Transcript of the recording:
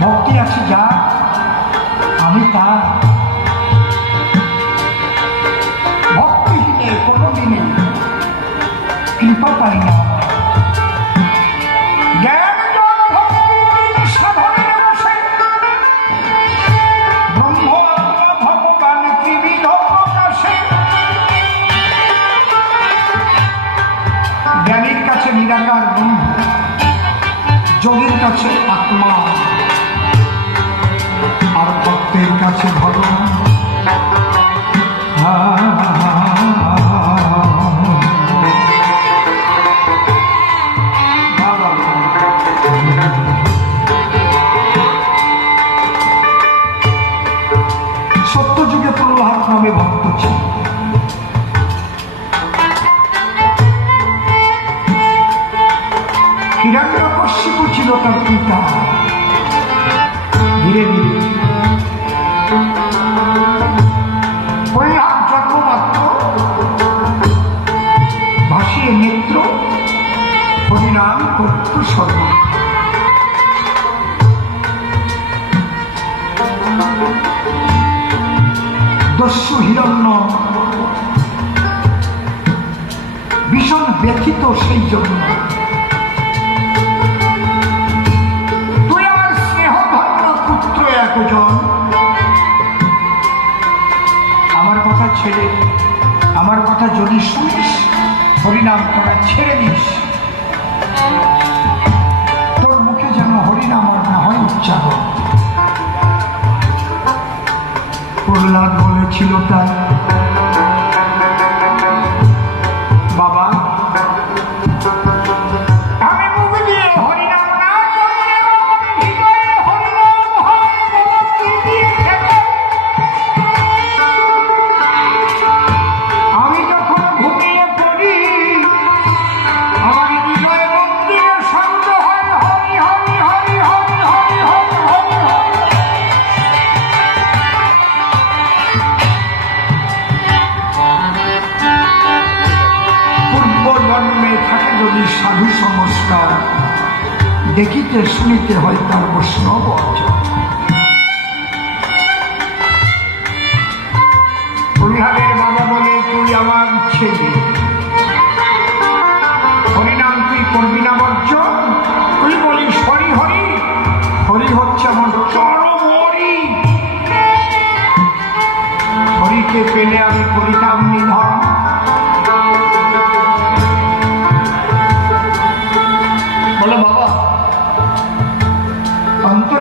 ভক্তি আছে যা, আমি তা। ভক্তিহীনে কোনোদিনে কৃপা পাই না। জ্ঞান সাধনের বসে ব্রহ্ম ভগবান ত্রিবিধ প্রকাশে। জ্ঞানীর কাছে নিরাকার ব্রহ্ম, যোগীর কাছে আত্মা, আর ভক্তের কাছে ভগবান। সত্যযুগে প্রহ্লাদ নামে ভক্ত ছিল। হিরণ্যকশিপু ছিল তার পিতা। ধীরে ধীরে প্রহ্লাদ জন্মমাত্র ভাসিয়ে নেত্র হরিনাম করত সর্ব। দস্যু হিরণ্য ভীষণ ব্যথিত সেই জন্য। তুই আমার স্নেহধন্য পুত্র একজন, আমার কথা ছেড়ে, আমার কথা যদি শুনিস, হরিনাম করা ছেড়ে দিস, তোর মুখে যেন হরিনাম আর না হয় উচ্চারণ। প্রহ্লাদ বলেছিল তাই, বাবা আমি মুখ দিয়ে হরিনাম না করলে হৃদয়ে হরিনাম হয় বলো কি দিয়ে খেতে। আমি যখন ঘুমিয়ে পড়ি আমার হৃদয়ে মন্দিরে শব্দ হয় হরি হরি হরি হরি হরি হরি হরি হরি। পূর্বজন্মে থাকে যদি সাধু সংস্কার, দেখিতে শুনিতে হয় তার বৈষ্ণব অর্জন। প্রহ্লাদের বাবা বলে তুই আমার ছেলে,